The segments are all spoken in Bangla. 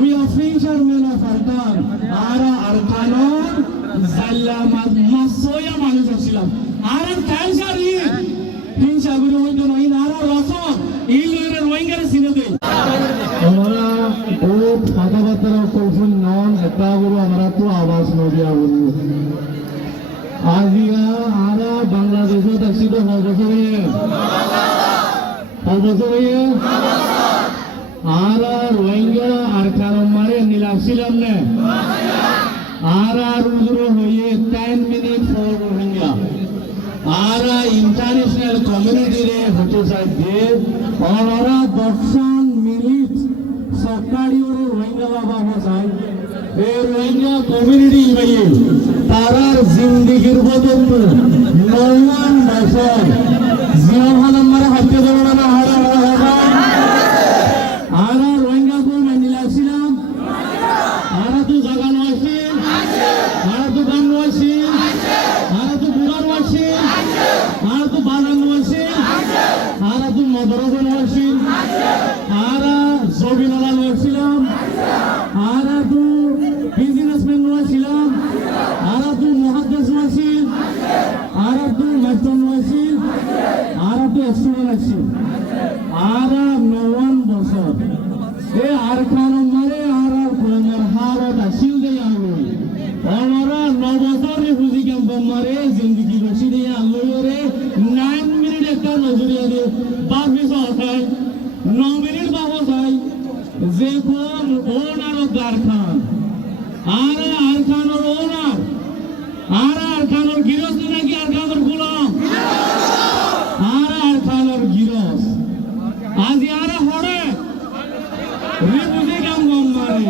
We are fishermen of Arkan. Ara Arkanon, Zalla Masoya Manusasilam. Aran Kansari, Hinsaburu, in Ara Rason, Ilir Wanger Sinade. Amara, Old Patavatara Kofun non, Etavuru Amaratu Avas Novia. Azia, Ara, Bangladesh, Taxido, Hobosoye. Ara Rohingya Arkanon Mare Nilasilam ne. Ara Rudro Hoye 10 minutes for Rohingya. Ara international community re Hotosai Dev. Ara Doxan minutes Sakari or Rohingya Baba Hosai. A Rohingya community Ibaye. Tarar Zindagir Bodotu. No one Basar. Ziyahanam Mara Hatyadarana Hara. Ara Rohingya ko Manilasilam. Ara tu Zagan Wasin. Ara tu Gan Wasin. Ara tu Buran Wasin. Ara tu Banan Wasin. Ara tu Madaragan Wasin. Ara Zobinalan Wasilam. Ara tu businessman Wasilam. Ara tu Muhaddas Wasin. Ara tu Maston Wasin. Ara tu Student Wasin. Ara no one bosor. E Arkanon Mare Ara Kulangar Hara da Silde Yalu. Amara no bosor re Huzi Kampo Mare Zindagi Bashide Alloyore 9 minute ekta Nazuriya de Bafis Othai 9 minute Bahosai Zekon owner of Arkan. Ara Arkanor owner. Ara Arkanor Giros naki Arkanor Gulam. Ara Arkanor Giros. Azi Ara Hore. Rebuze Kam Gommare.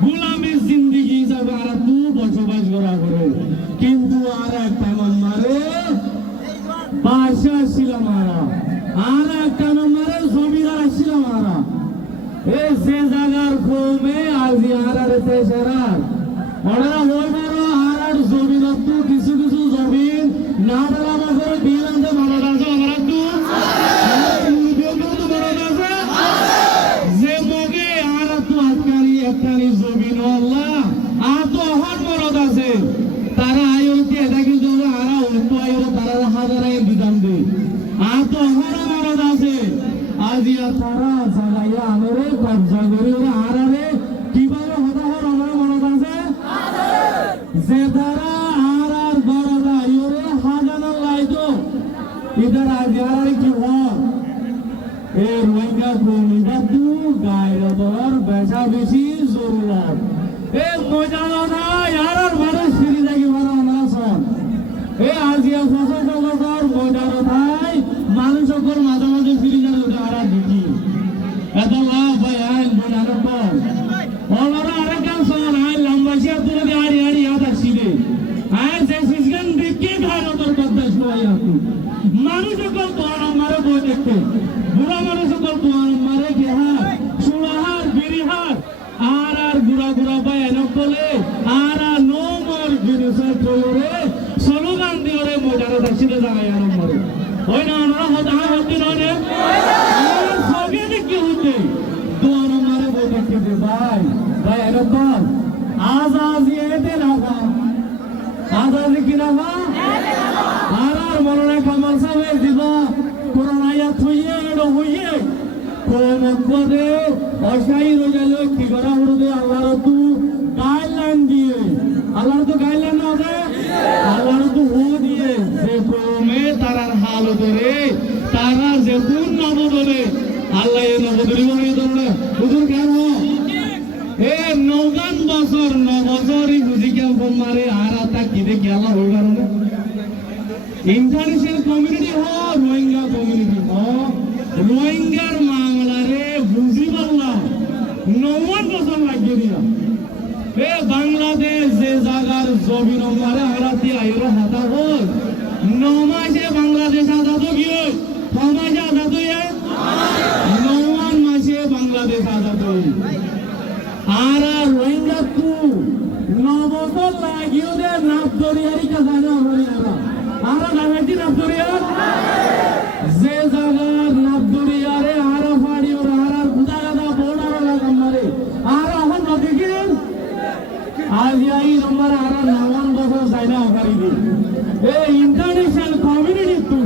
Gulami Zindagi hisabe Ara tu বসবাস করা করে কিন্তু আর একটা নম্বরে বাসা ছিলাম আর একটা নম্বরে জমিদার ছিলাম এই যে জায়গার কমে আজি আরারে তেসারার ওরা হই বড় আর জমিদার তো কিছু কিছু জমিন না বলা আমার করে দিলাম যে বড় আছে আমরা তো যে মগে আর তো আটকারি একটানি জমিন আল্লাহ আর তো হর মরদ আছে তারা আয়োতে এটা কিন্তু আরা উল্টো আয়ো তারা হাজারে বিধান দে আর তো হর মরদ আছে আজিয়া তারা জাগাইয়া আমরে কবজা করে ওরা আরারে কিভাবে হদা হর আমার মরদ আছে যে তারা আর বড় আয়োরে হাজানা লাইতো ইদার আজিয়ারে কি হর এ রোহিঙ্গা ভূমিকা তু গায়রবর বেশা বেশি জরুরত এ মজানো না ইয়ার মানুষ ফিরে যাই বড় নাসন এ আজিয়া ফসল জগতর মজানো নাই মানুষ সকল মাঝে মাঝে ফিরে যাবে ওটা আর দেখি এত লাভ ভাই আইন বোঝানো কম ওরা আরেকটা সন আইন লম্বাসিয়া তুলে দিয়ে আড়ি আড়ি ইয়াদ আসিলে আইন যে সিসগান দেখে ভারতের কথা শোয়াই আপনি মানুষ সকল তোমার আমারে বই দেখতে বুড়া মানুষ সকল তোমার আমারে গেহার সুরাহার বিরিহার আর গুড়া গুড়া পাই এনক বলে আর নো মোর জিনিসের প্রয়োরে স্লোগান দিয়ে মজারে দাসিলে জায়গায় আরম্ভ করে ওই না আমরা হতা হতে নয় সবে দেখি হতে তোমার আমারে বই দেখতে ভাই ভাই এনক বল আজ আজ এতে রাখা আজ আজ কি রাখা আর মনে কামাল সাহেব দিবা করোনা ইয়াত হইয়ে এড়ো হইয়ে কোমকদে অসাই রইল কি করা হলো আল্লাহর তো গাইডলাইন দিয়ে আল্লাহর তো গাইডলাইন না দে আল্লাহর তো ও দিয়ে যে কোমে তারার হাল ধরে তারা যে কোন নব বলে আল্লাহ এই নব ধরে বলে তোমরা হুজুর কেন এ নৌগান বছর 9 বছরই বুঝি কেমন মারে আর তা কি দেখি আল্লাহ হই কারণে ইন্টারন্যাশনাল কমিউনিটি হ রোহিঙ্গা কমিউনিটি হ রোহিঙ্গার মামলারে বুঝি বললাম 9 বছর লাগিয়ে দিয়া এ বাংলাদেশ যে জায়গার জমিন মারে হারাতে আইরে হাতা হল 9 মাসে বাংলাদেশ আজাদ গিয়ে 6 মাসে আজাদ হয়ে 9 মাসে বাংলাদেশ আজাদ হয়ে আর রোহিঙ্গা তু 9 বছর লাগিয়ে দে নাপ দরিয়ারি কা জানা হরি আর লাগাইতি নাপ দরিয়া যে জায়গার নাপ দরিয়ারে আর ফাড়ি ওর আর বুদা গাদা বোড়ার লাগা মারে আজিয়াই নম্বর আর নামান বছর যাইনা পারিবি এই ইন্টারন্যাশনাল কমিউনিটি তু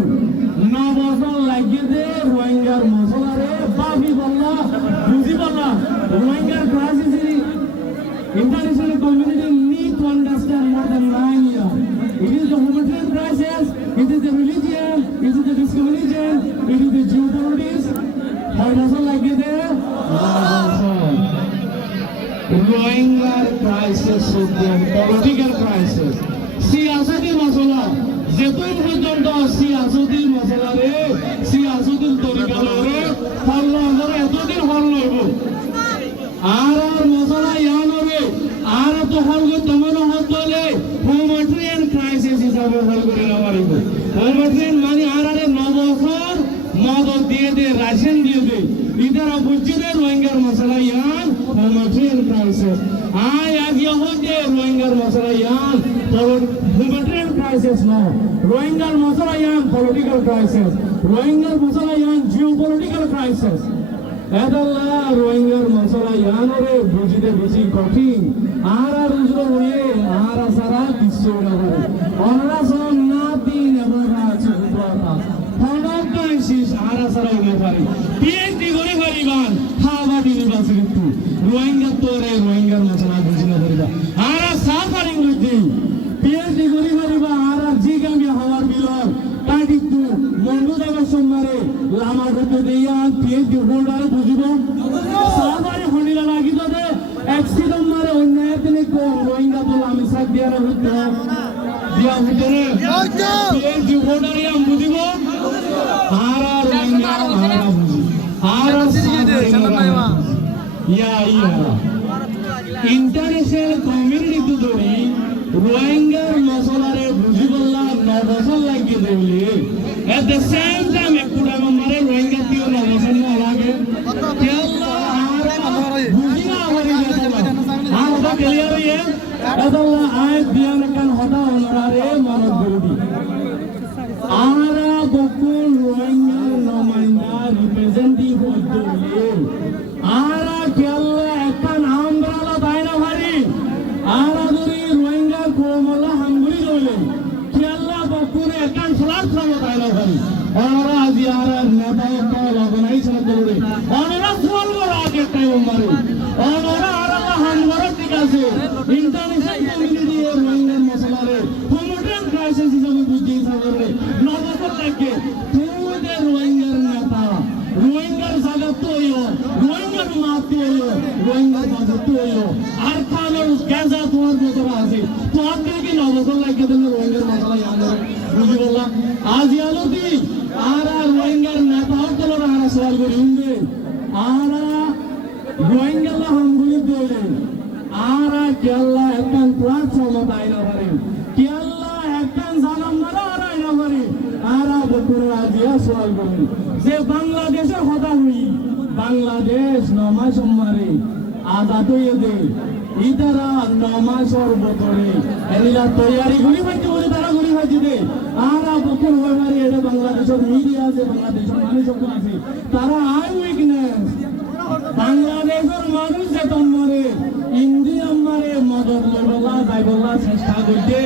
9 বছর লাগিয়ে দে রোহিঙ্গার মশলারে বাবি বললা বুঝি বললা রোহিঙ্গার crisis international community need to understand more than 9 years. It is the humanitarian crisis, it is the religion, it is the discrimination, it is the geopolitics. How does it like it there? Rohingya crisis is the political crisis. Siyasati masala. যেতই পর্যন্ত সিয়াসতি মশলারে সিয়াসতির তরিকারে হল আমরা এতদিন হল লইব আর মশলা ইয়ান হবে আর তো হল তোমার হলে হিউম্যানিটেরিয়ান ক্রাইসিস হিসাবে হল করে না পারিব হিউম্যানিটেরিয়ান মানে আর 9 বছর মদত দিয়ে দে রাশন দিয়ে দে ইদার বুঝি দে রোহিঙ্গার মশলা ইয়ান হিউম্যানিটেরিয়ান ক্রাইসিস আয় আজ হতে রোহিঙ্গার মশলা ইয়ান humanitarian crisis now. Rohingya masala yan political crisis. Rohingya masala yan geopolitical crisis. Edalla Rohingya masala yan ore bujide beshi কঠিন ara rujro hoye ara sara বিশ্ব নগরে onra son nati nebara chudwata honokaisis ara sara hoye pare PhD gore hariban Harvard University Rohingya tore Rohingya masala bujina koriba ara suffering with them PhD করি পারিবা আর জি গাঙ্গে হওয়ার বিলর কাটিতু মন্ডু দেব সোমবারে লামা গতে দেয়া PhD হোল্ডার বুঝিব সাবারে হনিলা লাগি দে অ্যাক্সিডেন্ট মারে অন্যায় তিনি কো রোহিঙ্গা তো আমি সাথ দিয়া না হতো দিয়া হতো রে PhD হোল্ডার ইয়াম বুঝিব আর রোহিঙ্গা আর বুঝি আর ইয়া ইন্টারন্যাশনাল কমিউনিটি তো ধরি রোহিঙ্গার মশলারে বুঝি বললাম 9 বছর লাগিয়ে Deoli at the same time একটু মারে রোহিঙ্গা দিও 9 বছর না লাগে কেল্লা আর বুঝি না আমারে আর ওটা ক্লিয়ার হইয়ে এদল্লা আয় দিয়ান কান হতা ওনারে মানব বিরোধী আরা বকুল রোহিঙ্গার নমাইন্দা রিপ্রেজেন্টেটিভ হইতলি আরা কেল্লা একখান আমরালা দায়না ভারি আরা কোমলা হাঙ্গুলি রইলেন কেল্লা বকুরে একান ফ্লাট খাবো তাইলা ভাই ওনারা আজি আর নেতা একটা অর্গানাইজেশন করে ওনারা চলবো আগে টাইম মারে ওনারা আর হাঙ্গুরা ঠিক আছে ইন্টারন্যাশনাল কমিউনিটি এর রোহিঙ্গার মশলারে হিউম্যানিটেরিয়ান ক্রাইসিস হিসেবে বুঝি হিসাবে নবছর লাগে তুইদের রোহিঙ্গার নেতা রোহিঙ্গার জায়গা তৈরি রোহিঙ্গার মাতি রোহিঙ্গার বাজার তৈরি আর খানোর গাঁজা তোমার ভেতরে আছে তোমার থেকে 9 বছর লাগিয়ে দিলে রোহিঙ্গার মশলা ইয়াদের বুঝি বললাম আজ আলোতি আর রোহিঙ্গার নেতাও তোলার আর সওয়াল করি উনবে আর রোহিঙ্গার হাঙ্গুলি দিলে আর কেল্লা একখান প্ল্যাটফর্ম আইনা পারে কেল্লা একখান জানাম মারা আর আইনা পারে আর বকুরে আজিয়া সওয়াল করি যে বাংলাদেশের কথা হই বাংলাদেশ 9 মাস সম্মারে আজাদ হয়ে দে ইতারা 9 মাসের বতরে এরা তৈরি গুলি পাইতে বলে তারা গুলি পাইতে দে আর বকুর হয়ে মারি এটা বাংলাদেশের মিডিয়া আছে বাংলাদেশের মানুষ আছে তারা আই উইকনেস বাংলাদেশের মানুষ যে তোমারে ইন্ডিয়া মারে মদত লইবলা যাইবলা চেষ্টা করতে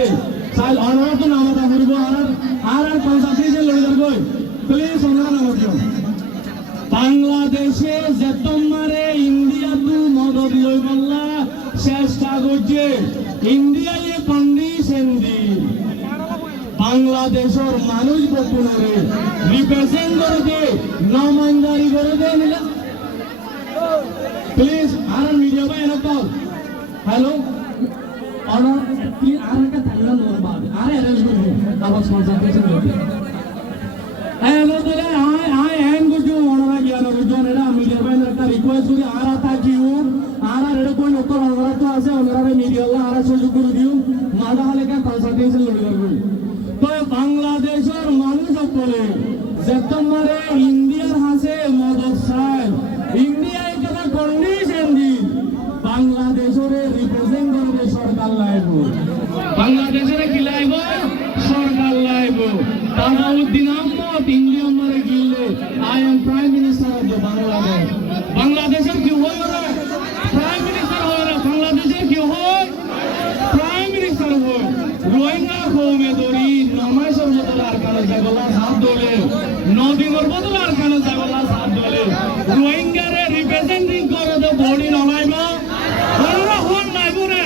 চাইল অনরত নামতা করিব আর কনসালটেশন লই যাব প্লিজ ওনারা নামত বাংলাদেশে যে তোমারে ইন্ডিয়া তু মদত লইবলা চেষ্টা করছে ইন্ডিয়ায় কন্ডিশন দি বাংলাদেশের মানুষ বকুনরে রিপ্রেজেন্ট করে দে নমাইন্দারি করে দে নিলা প্লিজ আর মিডিয়া ভাই এরকম হ্যালো অর্ডার কি আর একটা থাকলে নরমাল আর অ্যারেঞ্জ করব আবার কনসালটেশন করবে হ্যালো দিলে আই এন্ড গুজু ওনারা জ্ঞান বুঝুন এটা মিডিয়া ভাই একটা রিকোয়েস্ট করি আর থাকিও আর এটা কোন উত্তর ওনারা তো আছে ওনারা মিডিয়া আল্লাহ আর সুযোগ করে দিও মাদা হলে কা কনসালটেশন লড়ি লাগবে তো বাংলাদেশের মানুষ বলে যে তোমারে ইন্ডিয়ার হাসে মদত চাই ইন্ডিয়ায় কথা কন্ডিশন দি বাংলাদেশের রিপ্রেজেন্ট করবে সরকার লাইব বাংলাদেশের কি লাইব সরকার লাইব তাহাউদ্দিন আহমদ ইন্ডিয়া মারে গিলে I am prime minister of Bangladesh বাংলাদেশের কি হয় প্রাইম মিনিস্টার হয় বাংলাদেশের কি হয় রোহিঙ্গা কৌমে দরি নমাইশর বদল আর কানো জাগলা সাথ দলে নদিমর বদল আর কানো জাগলা সাথ দলে রোহিঙ্গারে রিপ্রেজেন্টিং করে তো বডি নলাইব ওরা হন নাইবুরে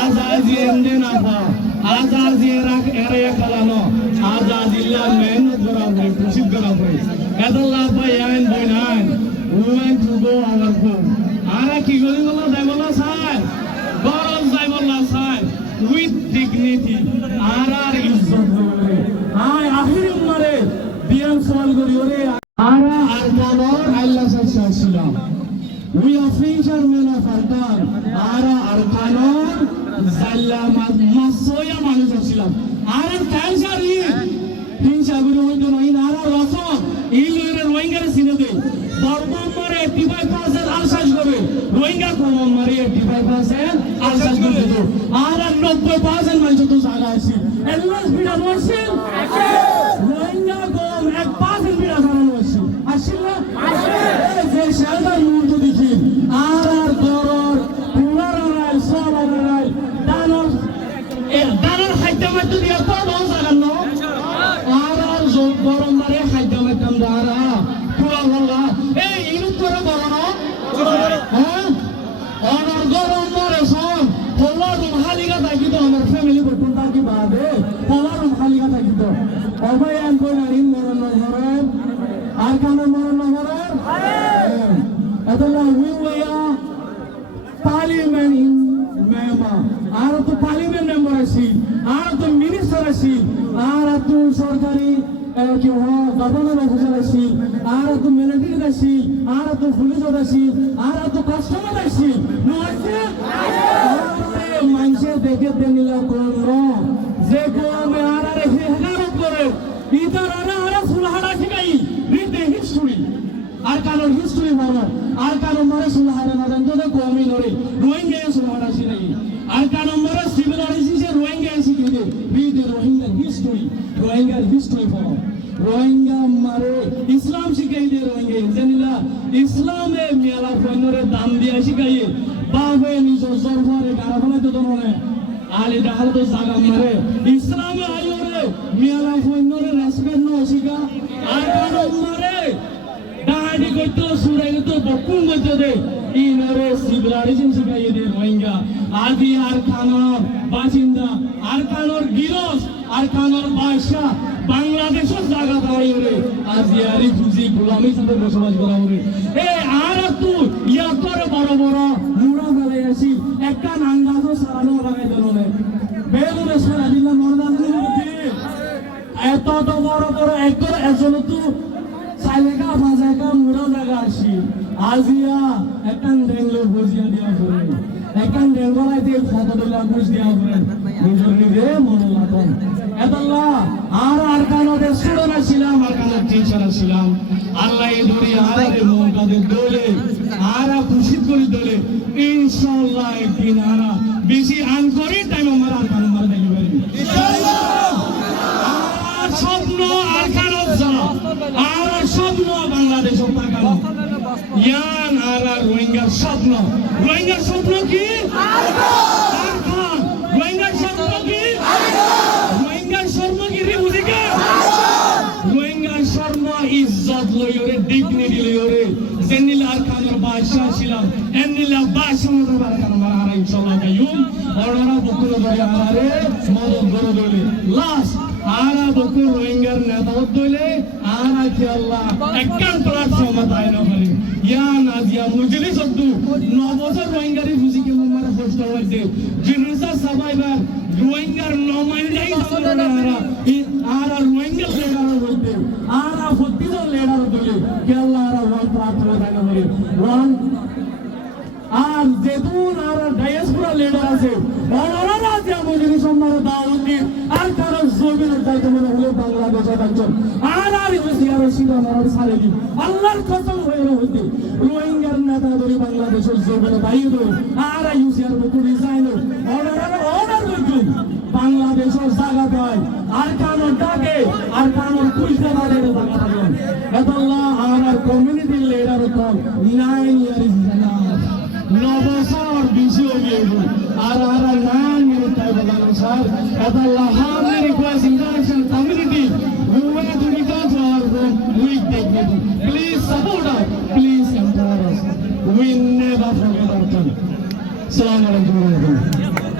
আজাজি এন্ডে না পা আজাজি রাখ এরে খালানো আজাজিল্লা মেহনত করা হয় প্রসিদ্ধ করা হয় এদাল্লাহ ভাই আইন বই নাই win to go our home আরা কি করি বলা যাই বলা চাই গরম যাই বলা চাই উইথ ডিগনিটি আর ইজ্জত করে আয় আখির উম্মারে বিয়ান সওয়াল করি ওরে আরা আর কানর আল্লাহ সাল্লাল্লাহু we are fishermen of Arkan ara arkanor zalla masoya মানুষ ছিলাম আর ক্যান্সারি হিংসাগুলো হইতো না ইন আর রস এই লইরে রোহিঙ্গার সিনে দে বর্বম মারে 85% আলসাজ করে রোহিঙ্গা কম মারে 85% আলসাজ করে দিত আর 90% মানুষ তো জায়গা আছে এলএস বিড়া নছে রোহিঙ্গা কম 1% বিড়া জানা নছে আসলে যে শেলটার মূল তো দেখি আর গরর পুরারাই সবারাই দানর দানর খাদ্য মধ্যে দিয়া তো জায়গা ন গরম মারে খাদ্য মেতাম দ্বারা পুরা বলা এই ইনুত করে বলো না হ্যাঁ অনর গরম মারে সব পোলার হালিকা থাকিত আমার ফ্যামিলি বটুন থাকি বাদে পোলার হালিকা থাকিত অবাই আন কই না ইন মরণ নহরে আর কানে মরণ নহরে এতলা উইয়া পার্লামেন্ট ইন মেমা আর তো পার্লামেন্ট মেম্বার আছি আর তো মিনিস্টার আছি আর তো সরকারি কি গভর্নর অফিসার আছি আর তো মিলিটারি আছি আর তো পুলিশ আছি আর তো কাস্টমার আছি নয় মানুষে দেখে দেনিলা কোন যে কোমে আর হেগারত করে ইতার আর সুলহাড়া শিখাই রিতে হিস্টরি আর কারণ হিস্টরি ভালো আর কারণ মারে সুলহাড়া না জানতো তো কমই নরে রোহিঙ্গা সুলহাড়া শিখাই আর কারণ মারে সিভিল আইসিসে রোহিঙ্গা শিখিয়ে দে রিতে রোহিঙ্গার হিস্টরি ভালো রোহিঙ্গা মারে ইসলাম শিখাই দে রোহিঙ্গা জানিলা ইসলামে মেলা ফোনরে দাম দিয়া শিখাই বাবে নিজ জরফারে গারাফানে তো দনে আলে ডাহাল তো জাগা মারে ইসলামে আইরে মেলা ফোনরে রেসপেক্ট ন শিখা আর কারণ মারে ডাহাডি কইতো সুরাই তো বকুম কইতো দে ইনরে সিভিলাইজেশন শিখাই দে রোহিঙ্গা আদি আর খানর বাসিন্দা আর খানর গিরস আর খানর বাদশা বাংলাদেশের জায়গা দাঁড়িয়ে আজিয়ারি ফুজি গোলামির সাথে বসবাস করা হবে এই আর তুই ইয়ার করে বড় বড় মুড়া ফেলে আসি একটা নাঙ্গাজও সারানো লাগাই দেবে বেগুনে সারা দিলাম এত তো বড় বড় একর এজন তো সাইলেকা ফাজাকা মুড়া জায়গা আসি আজিয়া একটা ডেঙ্গলো বুঝিয়া দিয়া করে একটা ডেঙ্গলাই দিয়ে ফটো দিলা বুঝ দিয়া করে নিজের নিজে মনে লাগন এদাল্লাহ আর কানদের স্টুডেন্ট ছিলাম আর কানদের টিচার ছিলাম আল্লাহ এই ধরে আরে মনটাদের দলে আর খুশি করে দলে ইনশাআল্লাহ একদিন আর বেশি আন করে টাইম আমার আর কান মার দেখি পারবি ইনশাআল্লাহ আর স্বপ্ন আর কানদ যা আর স্বপ্ন বাংলাদেশ তাকানো ইয়ান আর রোহিঙ্গার স্বপ্ন কি আর খান রোহিঙ্গার স্বপ্ন কি রোহিঙ্গার স্বপ্ন কি রে বুঝিকা রোহিঙ্গার স্বপ্ন ইজ্জত লইরে ডিগনিটি লইরে জেনিলা আর খানের বাদশা ছিলাম এনিলা বাদশা মতো বারকার মারা ইনশাআল্লাহ কাইয়ুম অর্ডারা বকুল ধরে আমারে মদত করে দলে লাস্ট আরা বকুল রোহিঙ্গার নেতা দলে আরা কি আল্লাহ একখান প্ল্যাটফর্ম তাই না পারে ইয়া নাজিয়া মুজলি সদ্দু 9 বছর রোহিঙ্গারি বুঝিকে মারা পোস্ট হইছে জিনিসা সাবাইবার রোহিঙ্গার নমাইলাই আরা আরা রোহিঙ্গা লেডার হইতে আরা ফতিজ লেডার দলে কি আল্লাহ আরা ওয়ান প্ল্যাটফর্ম তাই না পারে ওয়ান আর যেতুন আর ডায়াসপোরা লিডার আছে ওনারা রাজ্য মজুরি সম্মান দাওয়াত দিয়ে আর কারো জমিনের দায়িত্ব মনে হলে বাংলাদেশের একজন আর ইউসিআর শিরোন আর সারেলি আল্লাহর কসম হয়ে হইতে রোহিঙ্গার নেতা ধরে বাংলাদেশের জমিনে দায়িত্ব আর ইউসিআর মতো রিজাইন ওনারা অর্ডার করছেন বাংলাদেশের জায়গা পায় আর কারো ডাকে আর কারো কুইজা বাড়ে জায়গা পাবেন এতল্লাহ আর কমিউনিটি লিডার তো 9 ইয়ার্স নবসর বেশি হয়ে গেল আর নান মিনিট টাইম বাগানো sir at Allah humbly request international community who were to return to our home with dignity. Please support us. Please empower us. We never forget our turn. Assalamu alaikum.